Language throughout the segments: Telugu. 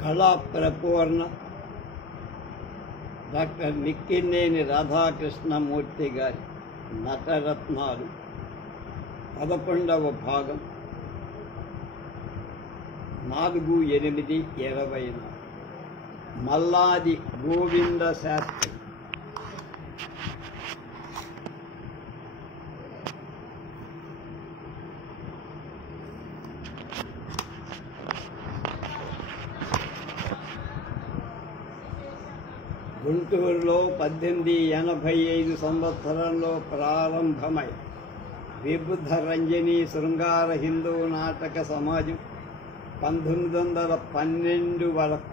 కళా ప్రపూర్ణ డాక్టర్ మిక్కినేని రాధాకృష్ణమూర్తి గారి నటరత్నాలు 11వ భాగం 4/8/20 మల్లాది గోవింద శాస్త్రి. గుంటూరులో 1885 సంవత్సరంలో ప్రారంభమై విబుద్ధ రంజని శృంగార హిందూ నాటక సమాజం 1912 వరకు,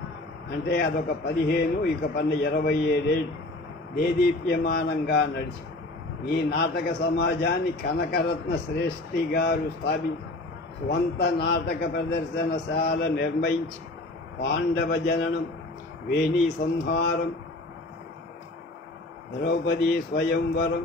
అంటే అదొక 15 ఇక 27 ఏళ్ళు దేదీప్యమానంగా నడిచి ఈ నాటక సమాజాన్ని కనకరత్న శ్రేష్ఠి గారు స్థాపించి స్వంత నాటక ప్రదర్శనశాల నిర్మించి పాండవ జననం, వేణీ సంహారం, ద్రౌపదీ స్వయంవరం,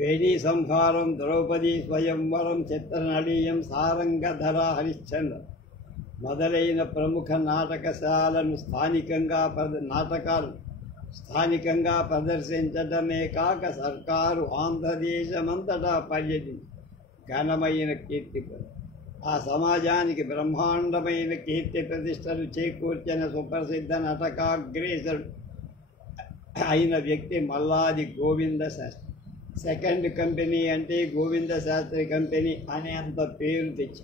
వేణీ సంహారం, ద్రౌపదీ స్వయంవరం, చిత్రనళీయం, సారంగధర, హరిశ్చంద్ర మొదలైన ప్రముఖ నాటకశాలను నాటకాలు స్థానికంగా ప్రదర్శించడమే కాక సర్కారు ఆంధ్రదేశమంతటా పర్యటించి ఘనమైన కీర్తి పొందింది. ఆ సమాజానికి బ్రహ్మాండమైన కీర్తి ప్రతిష్టలు చేకూర్చిన సుప్రసిద్ధ నాటకాగ్రేసరుడు అయిన వ్యక్తి మల్లాది గోవింద శాస్త్రి. సెకండ్ కంపెనీ అంటే గోవింద శాస్త్రి కంపెనీ అనేంత పేరు తెచ్చి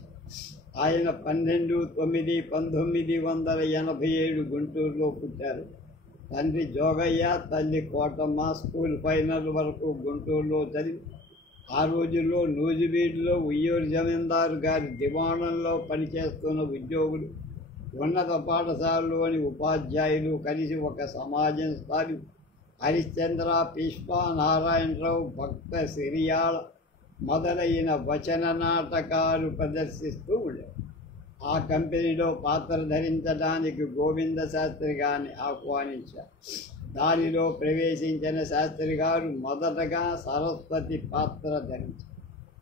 ఆయన 12/9/1987 గుంటూరులో పుట్టారు. తండ్రి జోగయ్య, తల్లి కోటమ్మ. స్కూల్ ఫైనల్ వరకు గుంటూరులో చదివి ఆ రోజుల్లో నూజివీడులో ఉయ్యూరు జమీందారు గారి దివాణంలో పనిచేస్తున్న ఉద్యోగులు, ఉన్నత పాఠశాలలోని ఉపాధ్యాయులు కలిసి ఒక సమాజం స్థాపించి హరిశ్చంద్ర, పుష్ప, నారాయణరావు, భక్త సిరియాళ మొదలైన వచన నాటకాలు ప్రదర్శిస్తూ ఉండేవారు. ఆ కంపెనీలో పాత్ర ధరించడానికి గోవింద శాస్త్రి గారిని ఆహ్వానించారు. దానిలో ప్రవేశించిన శాస్త్రి గారు మొదటగా సరస్వతి పాత్ర ధరించారు.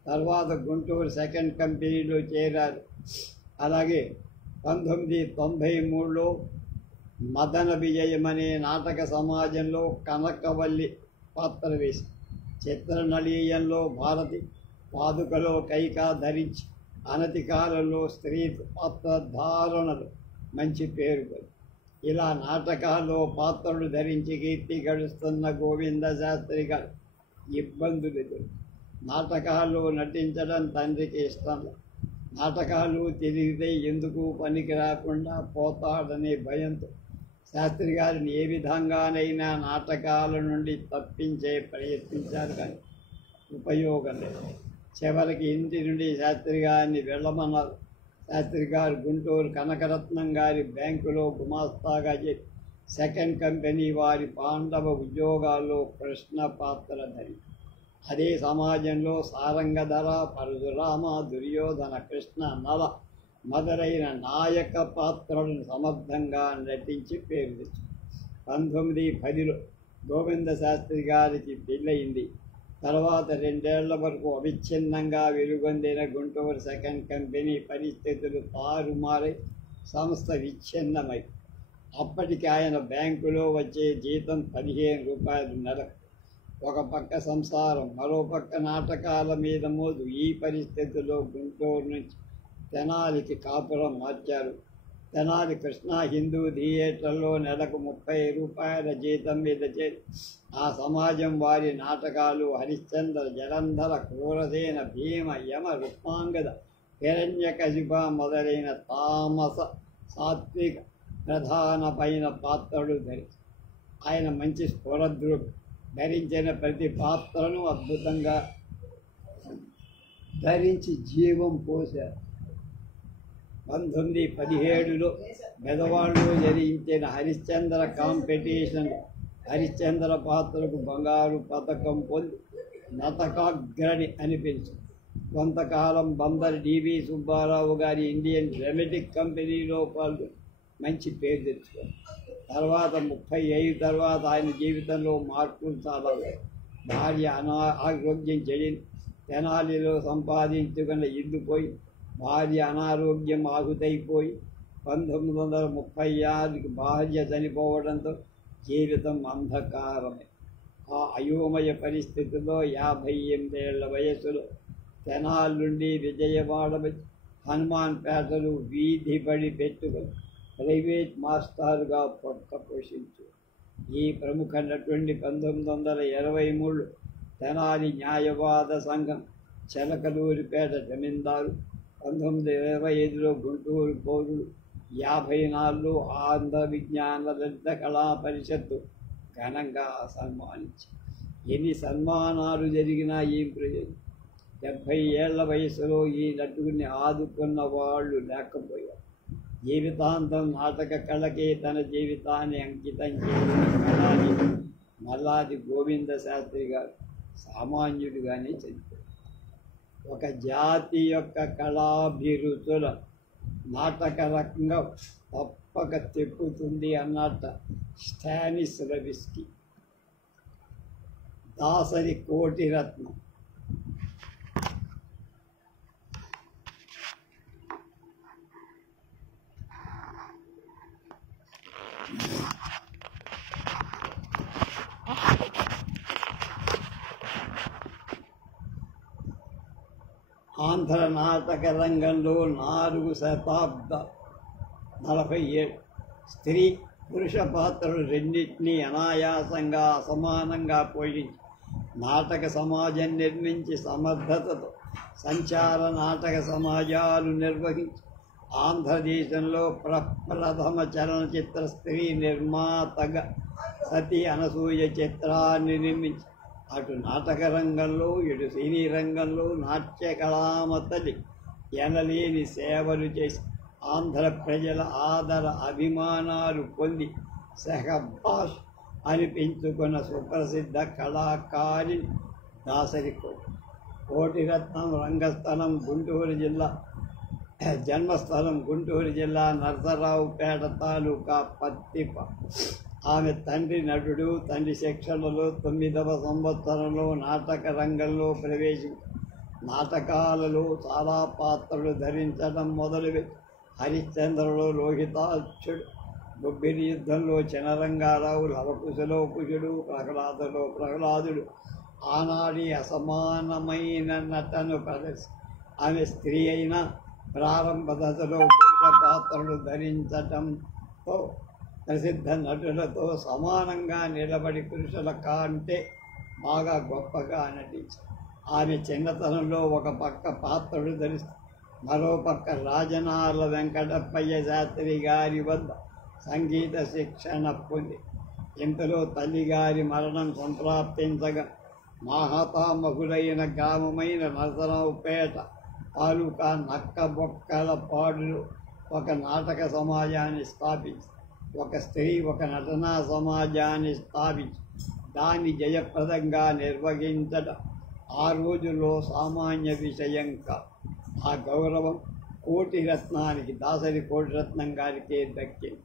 తర్వాత గుంటూరు సెకండ్ కంపెనీలో చేరారు. అలాగే 1993లో మదన విజయం అనే నాటక సమాజంలో కనకవల్లి పాత్ర వేసి, చిత్రనళీయంలో భారతి, పాదుకలో కైకా ధరించి అనతి కాలంలో స్త్రీ పాత్ర ధారణలు మంచి పేరు పొంది ఇలా నాటకాల్లో పాత్రలు ధరించి కీర్తి గడుస్తున్న గోవింద శాస్త్రి గారు ఇబ్బందులు ఎదురు. నాటకాల్లో నటించడం తండ్రికి ఇష్టం. నాటకాలు తిరిగితే ఎందుకు పనికి రాకుండా పోతాడనే భయంతో శాస్త్రి గారిని ఏ విధంగానైనా నాటకాల నుండి తప్పించే ప్రయత్నించారు, కానీ ఉపయోగం లేదు. చివరికి ఇంటి నుండి శాస్త్రి గారిని వెళ్ళమన్నారు. శాస్త్రి గారు గుంటూరు కనకరత్నం గారి బ్యాంకులో గుమాస్తాగా చేసి సెకండ్ కంపెనీ వారి పాండవ ఉద్యోగాల్లో కృష్ణ పాత్ర ధరి అదే సమాజంలో సారంగధర, పరశురామ, దుర్యోధన, కృష్ణ, నల మొదలైన నాయక పాత్రలను సమర్థంగా నటించి పేరు తెచ్చారు. 1910లో గోవింద శాస్త్రి గారికి పెళ్ళయింది. తర్వాత 2 ఏళ్ల వరకు అవిచ్ఛిన్నంగా వెలుగొందిన గుంటూరు సెకండ్ కంపెనీ పరిస్థితులు తారుమారై సంస్థ విచ్ఛిన్నమై అప్పటికి ఆయన బ్యాంకులో వచ్చే జీతం 15 రూపాయలు నెలకు. ఒక పక్క సంసారం, మరో పక్క నాటకాల మీద మోదు. ఈ పరిస్థితుల్లో గుంటూరు నుంచి తెనాలికి కాపురం మార్చారు. తెనాలి కృష్ణా హిందూ థియేటర్లో నెలకు 30 రూపాయల జీతం మీద చేరి ఆ సమాజం వారి నాటకాలు హరిశ్చంద్ర, జలంధర, క్రూరసేన, భీమ, యమ, రుక్మాంగద, హిరణ్యకశిప మొదలైన తామస సాత్విక ప్రధాన పైన పాత్రలు ధరించి ఆయన మంచి స్ఫురద్రుడు. ధరించిన ప్రతి పాత్రను అద్భుతంగా ధరించి జీవం పోశారు. 1917లో పెదవాళ్ళు జరిగించిన హరిశ్చంద్ర కాంపిటీషన్ హరిశ్చంద్ర పాత్రకు బంగారు పథకం పొంది నతకాగ్రణి అనిపించింది. కొంతకాలం బందర్ డివి సుబ్బారావు గారి ఇండియన్ డ్రామాటిక్ కంపెనీలో పాల్గొని మంచి పేరు తెచ్చుకోండి. తర్వాత 35 తర్వాత ఆయన జీవితంలో మార్పులు చాలా. భార్య ఆరోగ్యం చెడింది. తెనాలిలో సంపాదించుకున్న ఇల్లు పోయి భార్య అనారోగ్యం ఆహుతైపోయి 1936కి భార్య చనిపోవడంతో జీవితం అంధకారమే. ఆ అయోమయ పరిస్థితిలో 58 ఏళ్ల వయసులో తెనాలి నుండి విజయవాడ హనుమాన్ పేటలు వీధి పడి పెట్టుకుని ప్రైవేట్ మాస్టర్గా పొట్ట పోషించు. ఈ ప్రముఖ నటుడిని 1923 తెనాలి న్యాయవాద సంఘం చెలకలూరిపేట జమీందారు, 1925లో గుంటూరు పౌరులు, 54లో ఆంధ్ర విజ్ఞాన లలిత కళా పరిషత్తు ఘనంగా సన్మానించి ఎన్ని సన్మానాలు జరిగినా ఏం ప్రయోజనం. 70 ఏళ్ల వయసులో ఈ నటుడిని ఆదుకున్న వాళ్ళు లేకపోయారు. జీవితాంతం నాటక కళకే తన జీవితాన్ని అంకితం చేసిన కళాని మల్లాది గోవింద శాస్త్రి గారు సామాన్యుడిగానే చనిపోయారు. ఒక జాతి యొక్క కళాభిరుచుల నాటక రంగం తప్పక తెప్పుతుంది అన్నట్ట స్టానిస్లవిస్కీ. దాసరి కోటిరత్నం. ఆంధ్ర నాటక రంగంలో 4 శతాబ్దాలు 47 స్త్రీ పురుష పాత్రలు రెండింటినీ అనాయాసంగా అసమానంగా పోషించి నాటక సమాజం నిర్మించి సమర్థతతో సంచార నాటక సమాజాలు నిర్వహించి ఆంధ్రదేశంలో ప్రప్రథమ చలనచిత్ర స్త్రీ నిర్మాతగా సతీ అనసూయ చిత్రాన్ని నిర్మించి అటు నాటక రంగంలో ఇటు సినీ రంగంలో నాట్య కళామతలి ఎనలేని సేవలు చేసి ఆంధ్ర ప్రజల ఆదర అభిమానాలు పొంది శహబాష్ అనిపించుకున్న సుప్రసిద్ధ కళాకారిణి దాసరి కోటిరత్నం. రంగస్థలం గుంటూరు జిల్లా, జన్మస్థలం గుంటూరు జిల్లా నరసరావుపేట తాలూకా పత్తిప. ఆమె తండ్రి నటుడు. తండ్రి శిక్షణలో 9వ సంవత్సరంలో నాటక రంగంలో ప్రవేశించి నాటకాలలో చాలా పాత్రలు ధరించడం మొదలుపెట్టి హరిశ్చంద్రలో లోహితాక్షుడు, బొబ్బిలి యుద్ధంలో చినరంగారావు, లవకుశలో కుశుడు, ప్రహ్లాదలో ప్రహ్లాదుడు ఆనాడి అసమానమైన నటను ప్రదర్శి ఆమె స్త్రీ అయిన ప్రారంభ దశలో పురుష పాత్రలు ధరించటంతో ప్రసిద్ధ నటులతో సమానంగా నిలబడి పురుషుల కంటే బాగా గొప్పగా నటించారు. ఆమె చిన్నతనంలో ఒక పక్క పాత్రలు ధరిస్తూ మరో పక్క రాజనాల వెంకటప్పయ్య శాస్త్రి గారి వద్ద సంగీత శిక్షణ పొంది ఇంతలో తల్లిగారి మరణం సంప్రాప్తించగా మహాతామహులైన గ్రామమైన నరసరావుపేట తాలూకా నక్కబొక్కల పాడులో ఒక నాటక సమాజాన్ని స్థాపించి ఒక స్త్రీ ఒక నటనా సమాజాన్ని స్థాపించి దాన్ని జయప్రదంగా నిర్వహించడం ఆ రోజుల్లో సామాన్య విషయం కాదు. ఆ గౌరవం కోటిరత్నానికి, దాసరి కోటిరత్నం గారికే దక్కింది.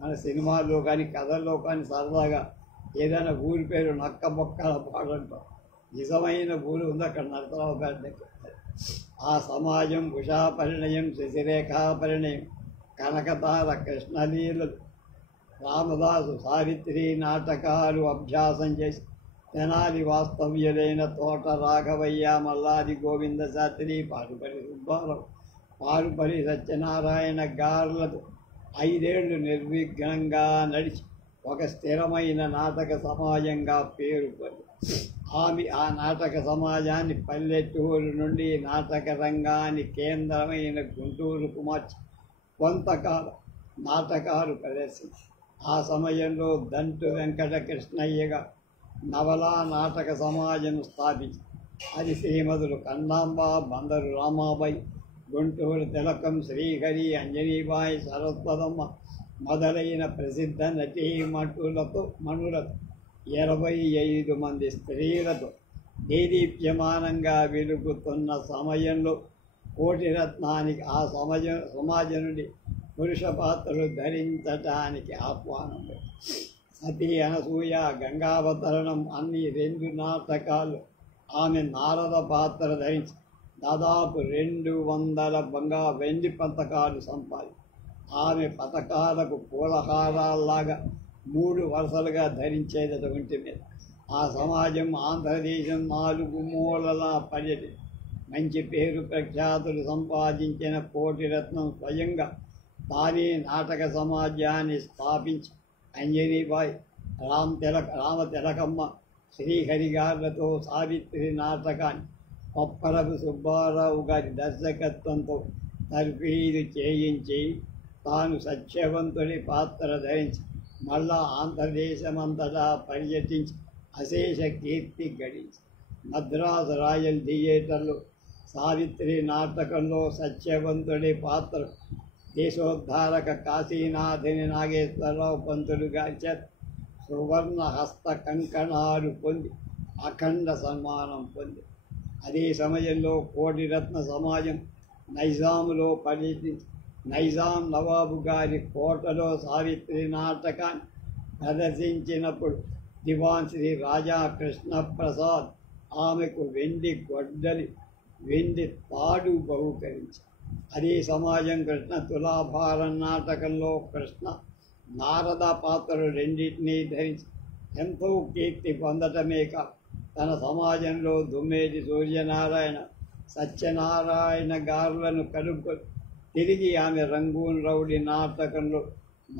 మన సినిమాల్లో కానీ కథల్లో కానీ సరదాగా ఏదైనా ఊరి పేరు నక్కబొక్కల పాడంటాం. నిజమైన ఊరు ఉంది అక్కడ నరసరావుపేట దగ్గర. ఆ సమాజం ఉషా పరిణయం, శశిరేఖా పరిణయం, కనకతార, కృష్ణలీలలు, రామదాసు, సావిత్రి నాటకాలు అభ్యాసం చేసి తెనాలి వాస్తవ్యులైన తోట రాఘవయ్య, మల్లాది గోవింద శాస్త్రి, పారుపల్లి సుబ్బారావు, పారుపల్లి సత్యనారాయణ గారులతో 5 ఏళ్లు నిర్విఘ్నంగా నడిచి ఒక స్థిరమైన నాటక సమాజంగా పేరు పొంది ఆమె ఆ నాటక సమాజాన్ని పల్లెటూరు నుండి నాటక రంగాన్ని కేంద్రమైన గుంటూరుకు మార్చి కొంతకాలం నాటకాలు ప్రదర్శించి ఆ సమయంలో దంటు వెంకట కృష్ణయ్యగా నవలా నాటక సమాజం స్థాపించి అది శ్రీమతులు కన్నాంబ, బందరు రామాబాయి, గుంటూరు తిలకం, శ్రీహరి, అంజనీబాయి, సరస్వతమ్మ మొదలైన ప్రసిద్ధ నటీమణులతో 25 మంది స్త్రీలతో దేదీప్యమానంగా వెలుగుతున్న సమయంలో కోటిరత్నానికి ఆ సమాజం నుండి పురుష పాత్రలు ధరించటానికి ఆహ్వానం. సతీ అనసూయ, గంగావతరణం అన్ని 2 నాటకాలు ఆమె నారద పాత్ర ధరించి దాదాపు 200 వెండి పతకాలు సంపాదించి ఆమె పతకాలకు పూలహారాల్లాగా 3 వరుసలుగా ధరించేదట ఒంటి మీద. ఆ సమాజం ఆంధ్రదేశం 4 మూలలా పర్యటి మంచి పేరు ప్రఖ్యాతులు సంపాదించిన కోటిరత్నం స్వయంగా తానే నాటక సమాజాన్ని స్థాపించి అంజనీబాయి, రామతిలకమ్మ, శ్రీహరిగారులతో సావిత్రి నాటకాన్ని పప్పరపు సుబ్బారావు గారి దర్శకత్వంతో తర్ఫీదు చేయించి తాను సత్యవంతుడి పాత్ర ధరించి మళ్ళా ఆంధ్రదేశమంతటా పర్యటించి అశేష కీర్తి గడించి మద్రాసు రాయల్ థియేటర్లో సావిత్రి నాటకంలో సత్యవంతుడి పాత్ర దేశోద్ధారక కాశీనాథుని నాగేశ్వరరావు పంతులు గారి చేత సువర్ణ హస్త కంకణాలు పొంది అఖండ సన్మానం పొంది అదే సమయంలో కోటిరత్న సమాజం నైజాములో పర్యటించి నైజాం నవాబు గారి కోటలో సావిత్రి నాటకాన్ని ప్రదర్శించినప్పుడు దివాన్ శ్రీ రాజా కృష్ణప్రసాద్ ఆమెకు వెండి గొడ్డలి, వెండి తాడు బహుకరించారు. అదే సమాజం కృష్ణ తులాభారం నాటకంలో కృష్ణ నారద పాత్రలు 2 ధరించి ఎంతో కీర్తి పొందటమే కాక తన సమాజంలో దుమ్మేటి సూర్యనారాయణ, సత్యనారాయణ గారులను కలుపుకొని తిరిగి ఆమె రంగూన్ రౌడీ నాటకంలో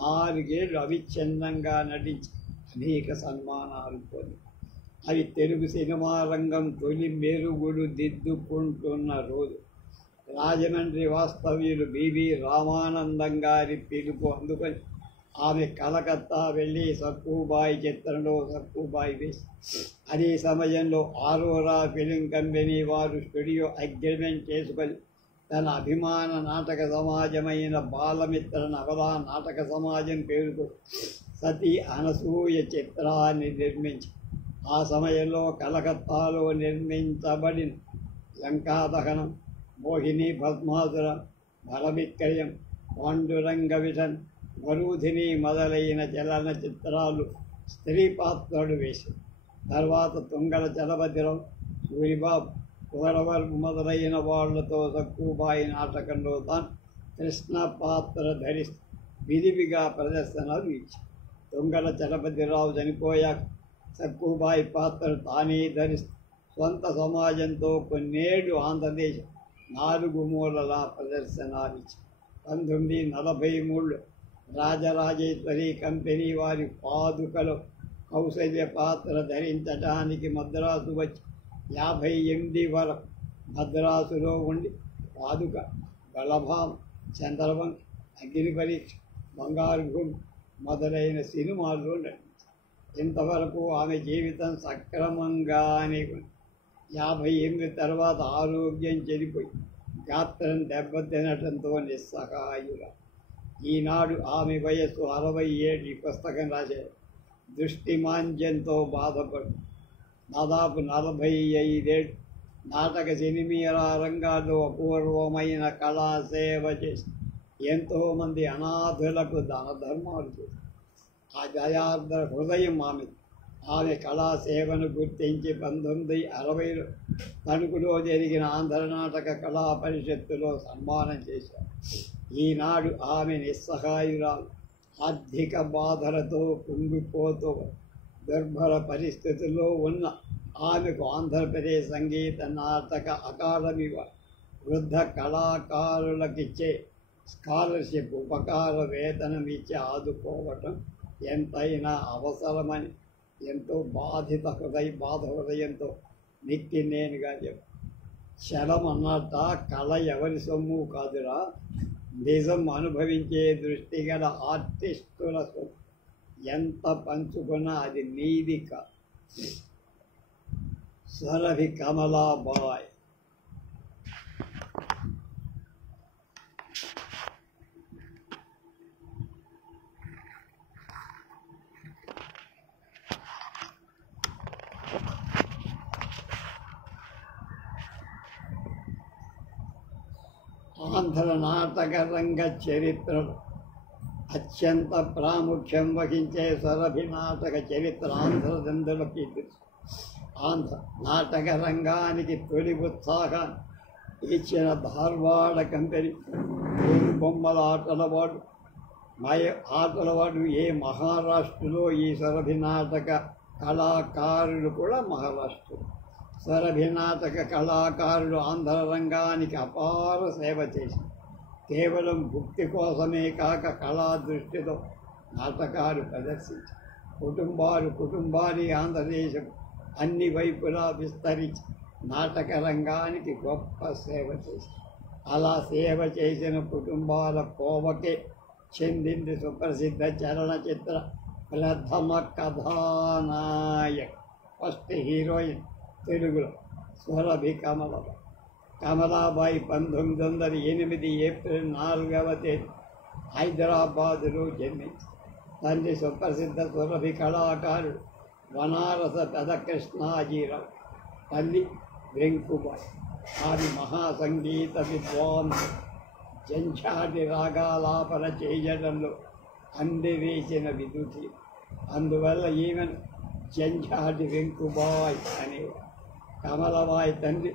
4 ఏళ్లు అవిచ్ఛిన్నంగా నటించి అనేక సన్మానాలు పొంది అవి తెలుగు సినిమా రంగం తొలి మెరుగుడు దిద్దుకుంటున్న రోజు. రాజమండ్రి వాస్తవ్యులు బివి రామానందం గారి పిలుపు అందుకొని ఆమె కలకత్తా వెళ్ళి సక్కుబాయి చిత్రంలో సక్కుబాయి వేసి అదే సమయంలో ఆరోరా ఫిలిం కంపెనీ వారు స్టూడియో అగ్రిమెంట్ చేసుకొని తన అభిమాన నాటక సమాజమైన బాలమిత్ర నవలా నాటక సమాజం పేరుతో సతీ అనసూయ చిత్రాన్ని నిర్మించి ఆ సమయంలో కలకత్తాలో నిర్మించబడిన లంకాదహనం, మోహిని పద్మాసుర, బలవిక్రయం, పాండురంగ విఠన్, వరూధిని మొదలైన చలనచిత్రాలు స్త్రీ పాత్రలు వేసి తర్వాత తుంగల చలపతిరావు, సూరిబాబు, కుమరవర్మ మొదలైన వాళ్లతో సక్కుబాయి నాటకంలో తాను కృష్ణ పాత్ర ధరిస్తూ విధివిగా ప్రదర్శనలు ఇచ్చి తుంగల చలపతిరావు చనిపోయాక సక్కుబాయి పాత్ర తానే ధరిస్తూ స్వంత సమాజంతో కొన్నేళ్లు ఆంధ్రదేశం 4 మూలలా ప్రదర్శనలు ఇచ్చి 1943 రాజరాజేశ్వరి కంపెనీ వారి పాదుకలో కౌశల్య పాత్ర ధరించడానికి మద్రాసు వచ్చి 58 వరకు మద్రాసులో ఉండి పాదుక, బలభామ, చంద్రవంశ, అగ్ని పరీక్ష, బంగారు భూమి మొదలైన సినిమాల్లో నటించారు. ఇంతవరకు ఆమె జీవితం సక్రమంగానే ఉంది. 58 తర్వాత ఆరోగ్యం చెడిపోయి గాత్రం దెబ్బతినటంతో నిస్సహాయుల. ఈనాడు ఆమె వయస్సు 67. ఈ పుస్తకం రాశారు. దృష్టిమాంద్యంతో బాధపడు దాదాపు 45 ఏళ్ళు నాటక సినిమా రంగాల్లో అపూర్వమైన కళాసేవ చేసి ఎంతోమంది అనాథులకు దాన ధర్మాలు చేసి ఆ దయార్ద్ర హృదయం ఆమె కళాసేవను గుర్తించి 1960లో తణుకులో జరిగిన ఆంధ్ర నాటక కళా పరిషత్తులో సన్మానం చేశారు. ఈనాడు ఆమె నిస్సహాయురాలు, ఆర్థిక బాధలతో కుంగిపోతూ దుర్భర పరిస్థితుల్లో ఉన్న ఆమెకు ఆంధ్రప్రదేశ్ సంగీత నాటక అకాడమీ వృద్ధ కళాకారులకిచ్చే స్కాలర్షిప్ ఉపకార వేతనం ఇచ్చి ఆదుకోవటం ఎంతైనా అవసరమని ఎంతో బాధ హృదయంతో నిక్కినేనుగా చెప్పు. శలం అన్నట్ట కళ ఎవరి సొమ్ము కాదురా, నిజం అనుభవించే దృష్టి గల ఆర్టిస్టుల సొమ్ము. ఎంత పంచుకున్నా అది నీది కాదు. సురభి కమలాబాయ్. ఆంధ్ర నాటక రంగ చరిత్రలో అత్యంత ప్రాముఖ్యం వహించే సురభి నాటక చరిత్ర ఆంధ్రదందులకి తెలుసు. ఆంధ్ర నాటక రంగానికి తొలి ఉత్సాహాన్ని ఇచ్చిన ధార్వాడ కంపెనీ బొమ్మల ఆటలవాడు ఏ మహారాష్ట్రలో ఈ సురభి నాటక కళాకారులు కూడా మహారాష్ట్ర. సురభి నాటక కళాకారులు ఆంధ్ర రంగానికి అపార సేవ చేసి కేవలం భుక్తి కోసమే కాక కళా దృష్టితో నాటకాలు ప్రదర్శించి కుటుంబాన్ని ఆంధ్రదేశం అన్ని వైపులా విస్తరించి నాటక రంగానికి గొప్ప సేవ చేసి అలా సేవ చేసిన కుటుంబాల కోవకే చెందింది సుప్రసిద్ధ చలనచిత్ర ప్రథమ కథానాయక్ ఫస్ట్ హీరోయిన్ తెలుగులో సురభి కమలాబాయి. కమలాబాయి 1908 ఏప్రిల్ 4వ తేదీ హైదరాబాదులో జన్మించి తండ్రి సుప్రసిద్ధ సురభి కళాకారుడు వనారస పెదకృష్ణాజీరావు, తల్లి వెంకుబాయి. ఆమె మహాసంగీత విద్వాంసుడు. జంఝాటి రాగాలాపన చేయడంలో అందివేసిన విదుషి. అందువల్ల ఈమెను జంఝాటి వెంకుబాయి అనేవారు. కమలబాయి తండ్రి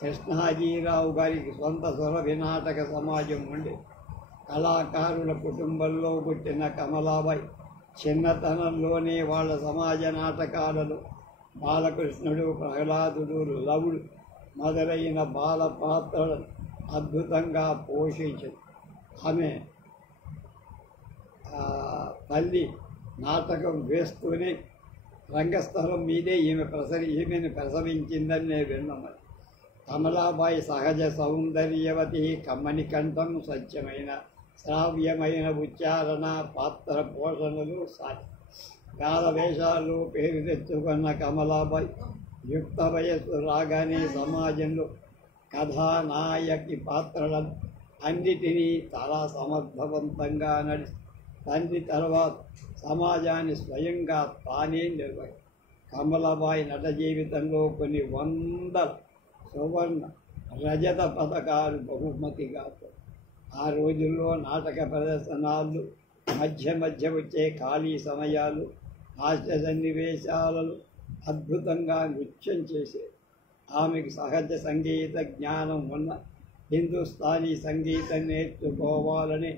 కృష్ణాజీరావు గారికి సొంత సురభి నాటక సమాజం ఉండేది. కళాకారుల కుటుంబంలో పుట్టిన కమలాబాయి చిన్నతనంలోనే వాళ్ళ సమాజ నాటకాలలో బాలకృష్ణుడు, ప్రహ్లాదుడు, లవుడు మొదలైన బాల పాత్రలను అద్భుతంగా పోషించింది. ఆమె తల్లి నాటకం వేస్తూనే రంగస్థలం మీదే ఈమెను ప్రసవించిందని నేను విన్నాను. కమలాబాయి సహజ సౌందర్యవతి, కమ్మని కంఠం, స్వచ్ఛమైన శ్రావ్యమైన ఉచ్చారణ, పాత్ర పోషణలు సాటి గాల వేషాలు పేరు తెచ్చుకున్న కమలాబాయి యుక్త వయస్సు రాగానే సమాజంలో కథానాయకి పాత్రలను అన్నిటినీ చాలా సమర్థవంతంగా నడిచి తండ్రి తర్వాత సమాజాన్ని స్వయంగా తానే నిర్వహించారు. కమలాబాయి నట జీవితంలో కొన్ని వందల సువర్ణ, రజత పథకాలు బహుమతిగా. ఆ రోజుల్లో నాటక ప్రదర్శనలు, మధ్య వచ్చే ఖాళీ సమయాలు, హాస్య సన్నివేశాలను అద్భుతంగా నృత్యం చేసేది. ఆమెకు సహజ సంగీత జ్ఞానం ఉన్న హిందుస్థానీ సంగీతం నేర్చుకోవాలని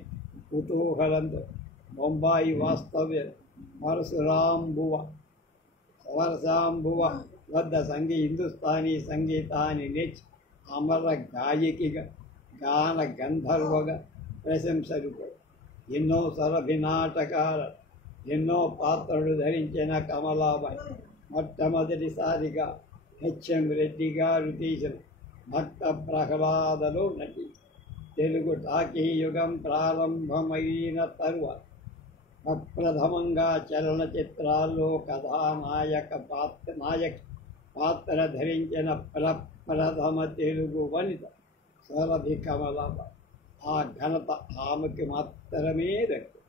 కుతూహలంతో బొంబాయి వాస్తవ్య వరసాంబువ వద్ద హిందుస్థానీ సంగీతాన్ని నేర్చి అమర గాయకిగా, గాన గంధర్వగా ప్రశంసలు. ఎన్నో సురభి నాటకాల ఎన్నో పాత్రలు ధరించిన కమలాబాయి మొట్టమొదటిసారిగా హెచ్ఎం రెడ్డి గారు తీసిన భక్త ప్రహ్లాదలో నటించి తెలుగు టాకీ యుగం ప్రారంభమైన తరువాత ప్రప్రథమంగా చలనచిత్రాల్లో కథానాయక పాత్ర ధరించిన ప్రప్రథమ తెలుగు వనిత సురభి కమలాబాయి. ఆ ఘనత ఆమెకి మాత్రమే దక్కింది.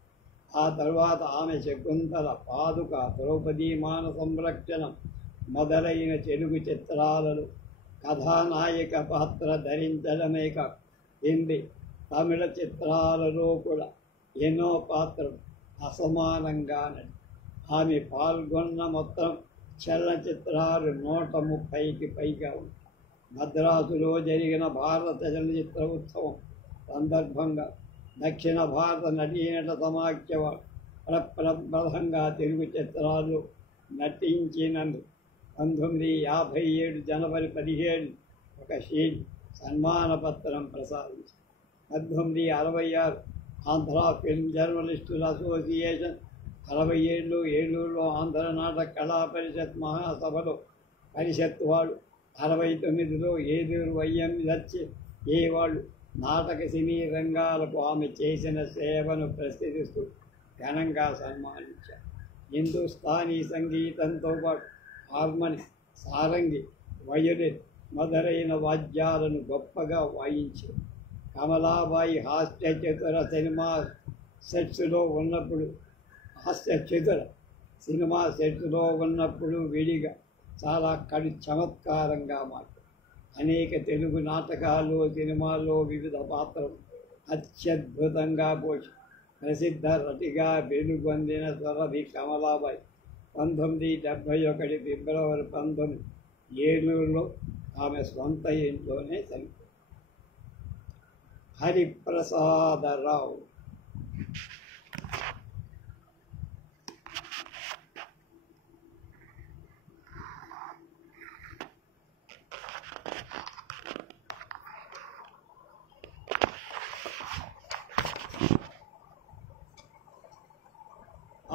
ఆ తర్వాత ఆమె శకుంతల, పాదుక, ద్రౌపదీ మాన సంరక్షణం మొదలైన తెలుగు చిత్రాలలో కథానాయక పాత్ర ధరించడమే కాక హిందీ, తమిళ చిత్రాలలో కూడా ఎన్నో పాత్రలు అసమానంగా నటి. ఆమె పాల్గొన్న మొత్తం చలనచిత్రాలు 130కి పైగా ఉన్నాయి. మద్రాసులో జరిగిన భారత చలనచిత్ర ఉత్సవం సందర్భంగా దక్షిణ భారత నటీనట సమాఖ్య ప్రప్రథంగా తెలుగు చిత్రాలు నటించినందుకు 1957 జనవరి 17 ఒక షీల్డ్ సన్మాన పత్రం ప్రసాదించారు. 1866 ఆంధ్ర ఫిల్మ్ జర్నలిస్టుల అసోసియేషన్, 67 ఏలూరులో ఆంధ్ర నాటక కళా పరిషత్ మహాసభలో పరిషత్ వాళ్ళు, 69లో ఏలూరు వైఎంహెచ్ ఏ వాళ్ళు నాటక సినీ రంగాలకు ఆమె చేసిన సేవను ప్రశ్నిస్తూ ఘనంగా సన్మానించారు. హిందుస్థానీ సంగీతంతో పాటు హార్మోని, సారంగి, వయోలిన్ మొదలైన వాద్యాలను గొప్పగా వాయించారు. కమలాబాయి హాస్యచతుర సినిమా సెట్స్లో ఉన్నప్పుడు విడిగా చాలా చమత్కారంగా మాట్లాడు. అనేక తెలుగు నాటకాలు, సినిమాల్లో వివిధ పాత్రలు అత్యద్భుతంగా పోషి ప్రసిద్ధ నటిగా వెలుగొందిన స్వరభి కమలాబాయి 1971 ఫిబ్రవరి 19 ఏలూరులో ఆమె స్వంత ఇంట్లోనే చనిపోయింది. హరిప్రసాదరావు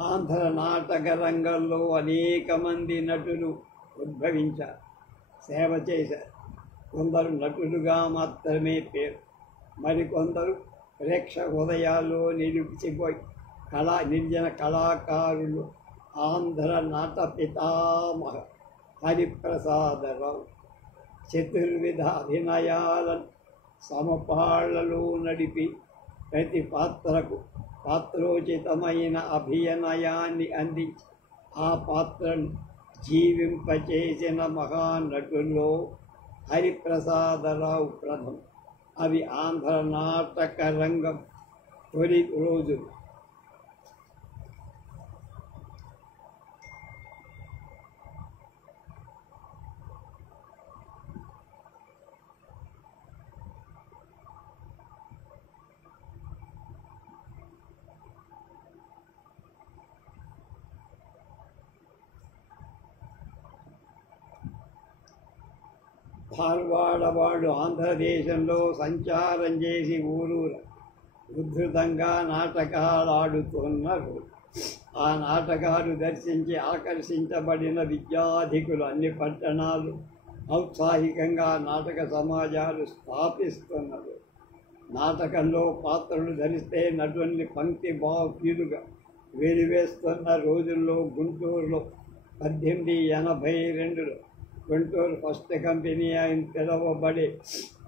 ఆంధ్ర నాటక రంగంలో అనేక మంది నటులు ఉద్భవించారు, సేవ చేశారు. కొందరు నటులుగా మాత్రమే పేరు, మరికొందరు ప్రేక్షక హృదయాల్లో నిలిచిపోయి నిర్జన కళాకారులు. ఆంధ్ర నాట పితామహ హరిప్రసాదరావు చతుర్విధ అభినయాలను సమపాళ్లలో నడిపి ప్రతి పాత్రకు పాత్రోచితమైన అభినయాన్ని అందించి ఆ పాత్రను జీవింపచేసిన మహానటుల్లో హరిప్రసాదరావు ప్రథం. అవి ఆంధ్ర నాటక రంగం తొలి రోజులు. ధార్వాడ వాళ్ళు ఆంధ్రదేశంలో సంచారం చేసి ఊరూర ఉద్ధృతంగా నాటకాలు ఆడుతున్నారు. ఆ నాటకాలు దర్శించి ఆకర్షించబడిన విద్యాధికులు అన్ని పట్టణాలు ఔత్సాహికంగా నాటక సమాజాలు స్థాపిస్తున్నారు. నాటకంలో పాత్రలు ధరిస్తే నటుల్ని పంక్తి బాఫీలుగా వెలివేస్తున్న రోజుల్లో గుంటూరులో 1882లో గుంటూరు ఫస్ట్ కంపెనీ అని పిలువబడే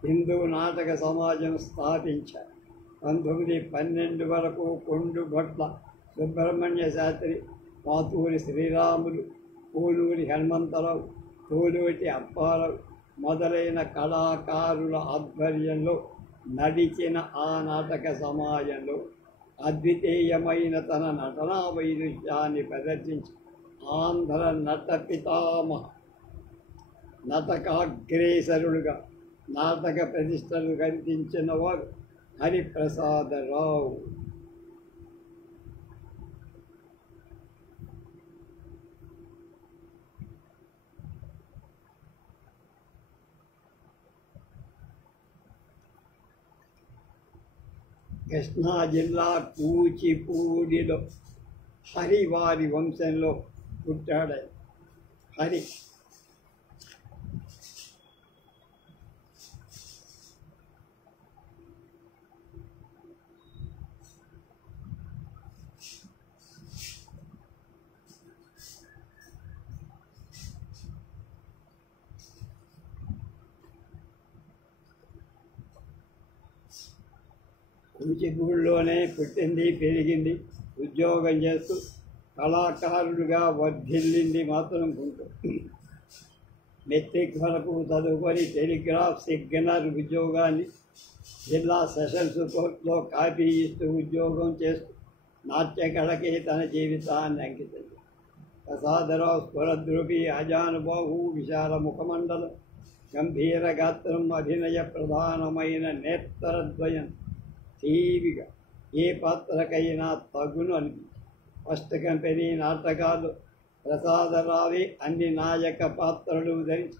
హిందూ నాటక సమాజం స్థాపించారు. 1912 వరకు కొండుగొట్ల సుబ్రహ్మణ్య శాస్త్రి, పాతూరి శ్రీరాములు, పూలూరి హనుమంతరావు, తోలోటి అప్పారావు మొదలైన కళాకారుల ఆధ్వర్యంలో నడిచిన ఆ నాటక సమాజంలో అద్వితీయమైన తన నటనా వైరుధ్యాన్ని ప్రదర్శించి ఆంధ్ర నట పితామహ నటకాగ్రేసరుడుగా నాటక ప్రతిష్టలు కల్పించిన వారు హరిప్రసాదరావు. కృష్ణా జిల్లా కూచిపూడిలో హరివారి వంశంలో పుట్టాడు. హరి కూచిపూడిలోనే పుట్టింది, పెరిగింది, ఉద్యోగం చేస్తూ కళాకారుడుగా వర్ధిల్లింది మాత్రం గుంటూరు. మెట్రిక్ వరకు చదువుకొని టెలిగ్రాఫ్ సిగ్నల్ ఉద్యోగాన్ని జిల్లా సెషన్స్ కోర్టులో కాపీ ఇస్తూ ఉద్యోగం చేస్తూ నాట్యకళకి తన జీవితాన్ని అంకితం. ప్రసాదరావు స్వరద్రూపి, అజానుబాహు, విశాల ముఖమండలం, గంభీర గాత్రం, అభినయ ప్రధానమైన నేత్రద్వయం టీవీగా ఏ పాత్రకైనా తగును అనిపించింది. ఫస్ట్ కంపెనీ నాటకాలు ప్రసాదరావే అన్ని నాయక పాత్రలు ధరించి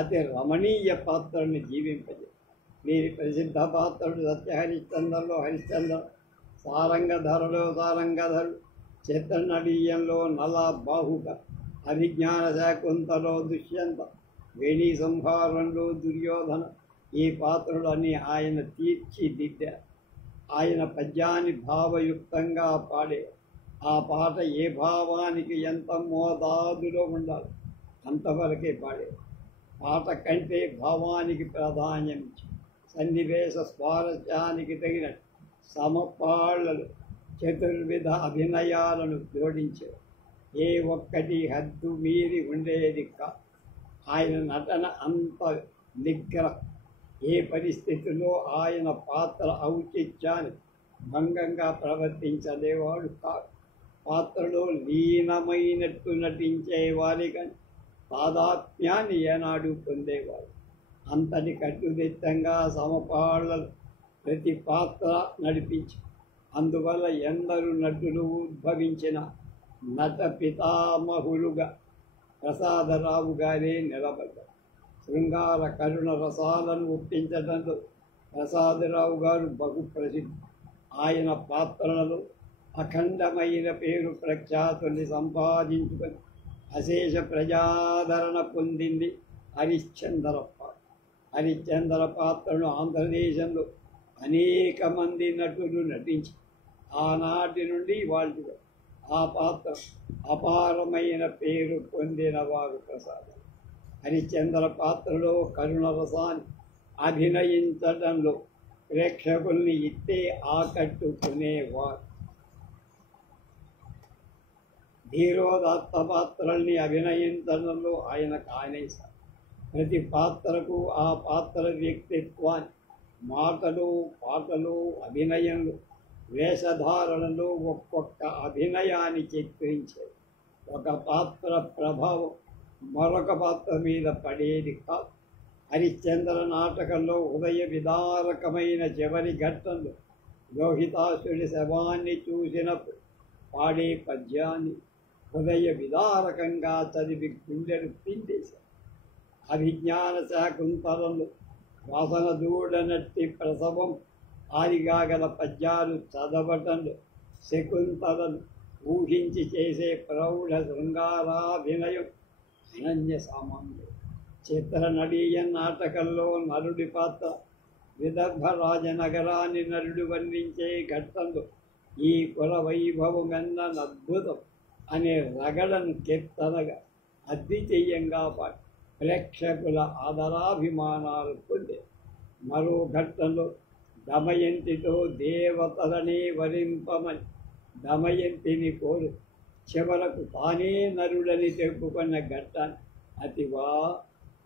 అతి రమణీయ పాత్రని జీవింపజేశారు. వీరి ప్రసిద్ధ పాత్రుడు సత్యహరిశ్చంద్రలో హరిశ్చంద్ర, సారంగధరలో సారంగధరుడు, చిత్రనడీయంలో నల బాహుక, అభిజ్ఞాన శాకుంతలో దుష్యంత, వేణీ సంహారంలో దుర్యోధన. ఈ పాత్రలన్నీ ఆయన తీర్చిదిద్దారు. ఆయన పద్యాన్ని భావయుక్తంగా పాడే ఆ పాట ఏ భావానికి ఎంత మోతాదులో ఉండాలి అంతవరకే పాడే. పాట కంటే భావానికి ప్రాధాన్యం ఇచ్చి సన్నివేశ స్వారస్యానికి తగిన సమపాళ్లలు చతుర్విధ అభినయాలను జోడించారు. ఏ ఒక్కటి హద్దు మీరి ఉండేది కాదు. ఆయన నటన అంత నిగ్రహం. ఏ పరిస్థితిలో ఆయన పాత్ర ఔచిత్యాన్ని భంగంగా ప్రవర్తించలేవాడు కాదు. పాత్రలో లీనమైనట్టు నటించేవారి కానీ తాదాత్మ్యాన్ని ఏనాడు పొందేవారు. అంతటి కట్టుదిట్టంగా సమపాళ్లలు ప్రతి పాత్ర నడిపించి అందువల్ల ఎందరు నటులు ఉద్భవించిన నట పితామహులుగా ప్రసాదరావు గారే నిలబడ్డారు. శృంగార కరుణ రసాలను ఒప్పించడంలో ప్రసాదరావు గారు బహు ప్రసిద్ధి. ఆయన పాత్రలలో అఖండమైన పేరు ప్రఖ్యాతుల్ని సంపాదించుకొని అశేష ప్రజాదరణ పొందింది హరిశ్చంద్ర పాత్ర. హరిశ్చంద్ర పాత్రను ఆంధ్రదేశంలో అనేక మంది నటులు నటించి ఆనాటి నుండి వాళ్ళు ఆ పాత్ర అపారమైన పేరు పొందిన వారు ప్రసాదం. హరిశ్చంద్ర పాత్రలో కరుణ రసాన్ని అభినయించడంలో ప్రేక్షకుల్ని ఇట్టే ఆకట్టుకునేవారు. ధీరోదాత్త పాత్రల్ని అభినయించడంలో ఆయన కానేశారు. ప్రతి పాత్రకు ఆ పాత్ర వ్యక్తిత్వాన్ని మాటలు, పాటలు, అభినయంలో, వేషధారణలో ఒక్కొక్క అభినయాన్ని చిత్రించారు. ఒక పాత్ర ప్రభావం మరొక పాత్ర మీద పడేది కాదు. హరిశ్చంద్ర నాటకంలో హృదయ విదారకమైన చివరి ఘట్టంలో లోహితాసుడి శవాన్ని చూసినప్పుడు పాడే పద్యాన్ని హృదయ విదారకంగా చదివి గుండెలు పిండేశారు. అభిజ్ఞాన శాకుంతలంలో వాసన దూడనట్టి ప్రసవం ఆదిగాగల పద్యాలు చదవటంలో శకుంతలను ఊహించి చేసే ప్రౌఢ శృంగారాభినయం అనన్య సామాన్యుడు. చిత్రనడీయ నాటకంలో నలుడి పాత్ర విదర్భ రాజనగరాన్ని నలుడు వర్ణించే ఘట్టంలో ఈ కుల వైభవమెన్న అద్భుతం అనే రగడను కీర్తనగా అద్వితీయంగా పాడి ప్రేక్షకుల ఆదరాభిమానాలు పొందే. మరో ఘట్టంలో దమయంతితో దేవతలనే వరింపమని దమయంతిని కోరు చివరకు తానే నరుడని చెప్పుకున్న ఘట్టాన్ని అతివా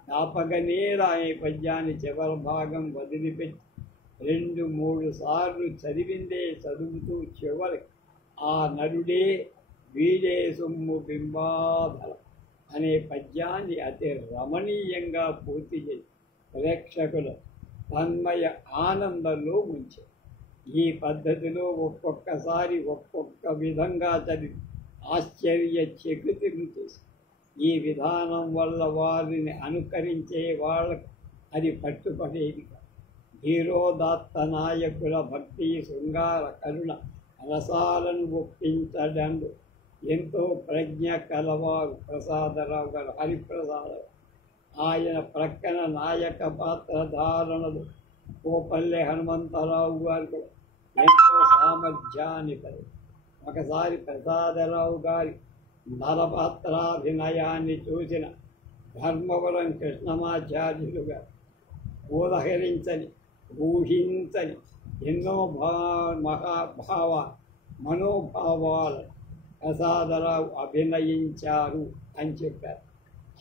జ్ఞాపకనేలా ఈ పద్యాన్ని చివరి భాగం వదిలిపెట్టి 2-3 సార్లు చదివిందే చదువుతూ చివరికి ఆ నరుడే వీడే సొమ్ము బింబాధల అనే పద్యాన్ని అతి రమణీయంగా పూర్తి చేసి ప్రేక్షకులు తన్మయ ఆనందంలో ఉంచారు. ఈ పద్ధతిలో ఒక్కొక్కసారి ఒక్కొక్క విధంగా చదివి ఆశ్చర్యచకితులు చేసి ఈ విధానం వల్ల వారిని అనుకరించే వాళ్ళకు అది పట్టుపడేది. ధీరోదాత్త నాయకుల భక్తి, శృంగార, కరుణ రసాలను ఒప్పించడంలో ఎంతో ప్రజ్ఞ కలవారు ప్రసాదరావు గారు. హరిప్రసాదరావు ఆయన ప్రక్కన నాయక పాత్ర ధారణలు కోపల్లె హనుమంతరావు గారు కూడా ఎంతో సామర్థ్యాన్ని కలిగి. ఒకసారి ప్రసాదరావు గారి నరపాత్రాభినయాన్ని చూసిన ధర్మవరం కృష్ణమాచార్యులు గారు ఊదహరించని, ఊహించని ఎన్నో మనోభావాలను ప్రసాదరావు అభినయించారు అని చెప్పారు.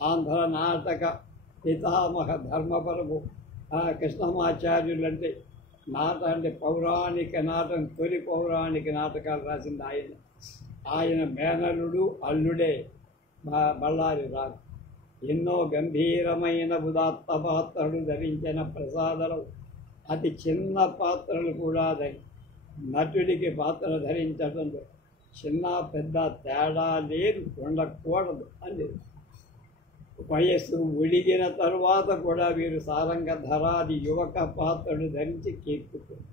ఆంధ్ర నాటక పితామహ ధర్మపరము కృష్ణమాచార్యులు అంటే అంటే పౌరాణిక నాటకం, తొలి పౌరాణిక నాటకాలు రాసింది ఆయన. ఆయన మేనలుడు అల్లుడే బళ్ళారి రాజు. ఎన్నో గంభీరమైన ఉదాత్త పాత్రలు ధరించిన ప్రసాదరావు అతి చిన్న పాత్రలు కూడా నటుడికి పాత్ర ధరించడంలో చిన్న పెద్ద తేడా లేదు, ఉండకూడదు అని వయస్సు ఉడిగిన తరువాత కూడా వీరు సారంగధరాది యువక పాత్రను ధరించి కీర్తిపోయారు.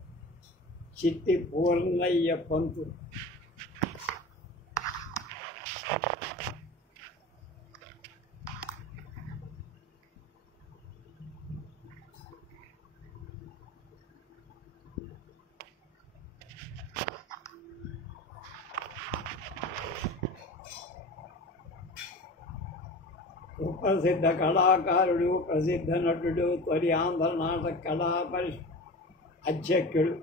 చిట్టి పూర్ణయ్య పంతులు సుప్రసిద్ధ కళాకారుడు, ప్రసిద్ధ నటుడు, తొలి ఆంధ్ర నాటక కళా పరిషత్ అధ్యక్షుడు,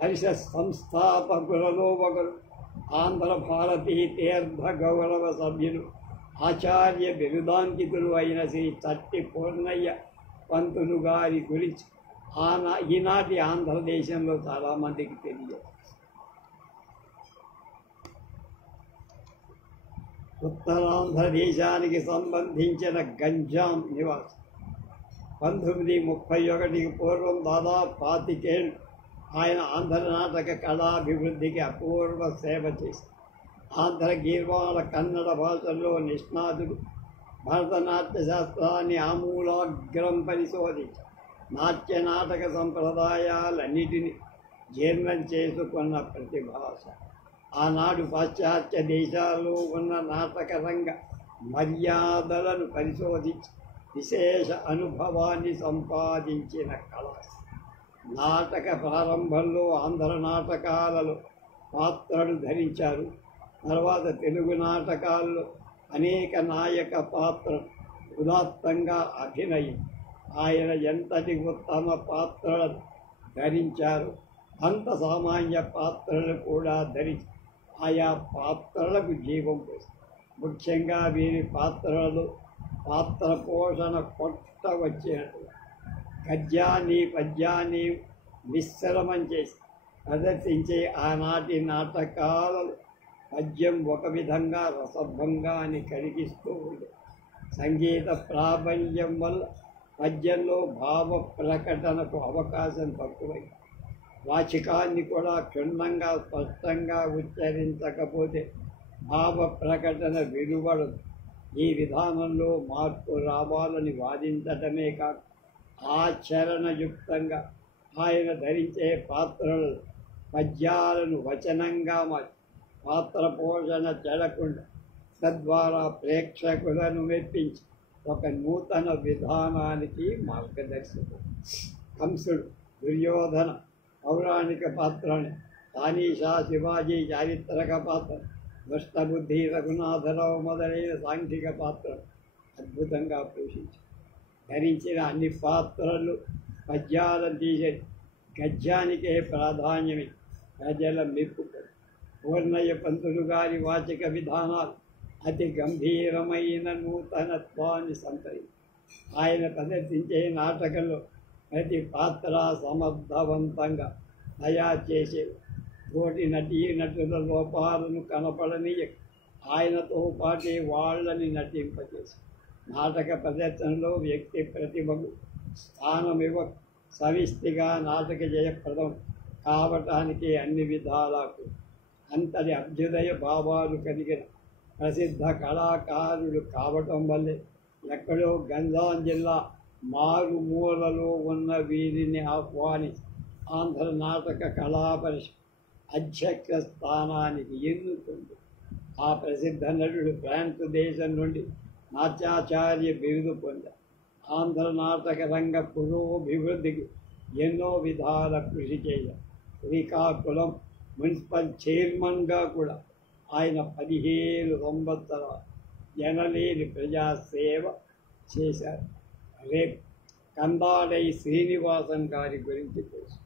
పరిషత్ సంస్థాపకులలో ఒకరు, ఆంధ్ర భారతీ తీర్థ గౌరవ సభ్యులు, ఆచార్య బిరుదాంకితులు అయిన శ్రీ చట్టి పూర్ణయ్య పంతులు గారి గురించి ఈనాటి ఆంధ్రదేశంలో చాలామందికి తెలియదు. ఉత్తరాంధ్ర దేశానికి సంబంధించిన గంజాం నివాసి. 1931 పూర్వం దాదాపు 25 ఏళ్ళు ఆయన ఆంధ్ర నాటక కళాభివృద్ధికి అపూర్వ సేవ చేశారు. ఆంధ్ర గీర్వాణ కన్నడ భాషల్లో నిష్ణాతుడు. భరతనాట్య శాస్త్రాన్ని ఆమూలాగ్రం పరిశోధించారు. నాట్య నాటక సంప్రదాయాలన్నిటినీ జీర్ణం చేసుకున్న ప్రతిభాష. ఆనాడు పాశ్చాత్య దేశాల్లో ఉన్న నాటక రంగ మర్యాదలను పరిశోధించి విశేష అనుభవాన్ని సంపాదించిన కళ. నాటక ప్రారంభంలో ఆంధ్ర నాటకాలలో పాత్రలు ధరించారు. తర్వాత తెలుగు నాటకాల్లో అనేక నాయక పాత్రలు ఉదాత్తంగా అభినయం. ఆయన ఎంతటి ఉత్తమ పాత్రలను ధరించారు, అంత సామాన్య పాత్రలు కూడా ధరించి ఆయా పాత్రలకు జీవం పోస్తారు. ముఖ్యంగా వీరి పాత్రలు పాత్ర పోషణ కొట్ట వచ్చినట్టు గద్యాన్ని పద్యాన్ని మిశ్రమం చేసి ప్రదర్శించే ఆనాటి నాటకాలలో పద్యం ఒక విధంగా రసభంగాన్ని కలిగిస్తూ ఉంది. సంగీత ప్రాబల్యం వల్ల పద్యంలో భావ ప్రకటనకు అవకాశం తక్కువై వాచికాన్ని కూడా క్షుణ్ణంగా స్పష్టంగా ఉచ్చరించకపోతే భావ ప్రకటన విలువడదు. ఈ విధానంలో మార్పు రావాలని వాదించటమే కాదు, ఆచరణయుక్తంగా ఆయన ధరించే పాత్రలు పద్యాలను వచనంగా మార్చి పాత్ర పోషణ చెడకుండా తద్వారా ప్రేక్షకులను మెప్పించి ఒక నూతన విధానానికి మార్గదర్శకుడు. కంసుడు, దుర్యోధన పౌరాణిక పాత్రని, తానీషా శివాజీ చారిత్రక పాత్ర, దుష్టబుద్ధి రఘునాథరావు మొదలైన సాంఘిక పాత్ర అద్భుతంగా పోషించారు. ధరించిన అన్ని పాత్రలు పద్యాలను తీసే గద్యానికే ప్రాధాన్యమే ప్రజల మెప్పుకొని. పూర్ణయ్య పంతులు గారి వాచిక విధానాలు అతి గంభీరమైన నూతనత్వాన్ని సంతరించి ఆయన ప్రదర్శించే నాటకంలో ప్రతి పాత్ర సమర్థవంతంగా తయారు చేసే తోటి నటీనటుల లోపాలను కనపడనీయ ఆయనతో పాటే వాళ్ళని నటింపజేసి నాటక ప్రదర్శనలో వ్యక్తి ప్రతిభకు స్థానమివ్వ సవిష్టిగా నాటక జయప్రదం కావటానికి అన్ని విధాలకు అంతటి అభ్యుదయ భావాలు కలిగిన ప్రసిద్ధ కళాకారులు కావటం వల్లే ఎక్కడో గంజాం జిల్లా మారుమూలలో ఉన్న వీరిని ఆహ్వానించి ఆంధ్ర నాటక కళా పరిషత్ అధ్యక్ష స్థానానికి ఎన్నుకుంది. ఆ ప్రసిద్ధ నటుడు ఫ్రాన్స్ దేశం నుండి నాట్యాచార్య బిరుదు పొందారు. ఆంధ్ర నాటక రంగ పురోభివృద్ధికి ఎన్నో విధాల కృషి చేశారు. శ్రీకాకుళం మున్సిపల్ చైర్మన్గా కూడా ఆయన 15 సంవత్సరాలు జనలేని ప్రజాసేవ చేశారు. రేపు కందాడై శ్రీనివాసన్ గారి గురించి తెలుసు.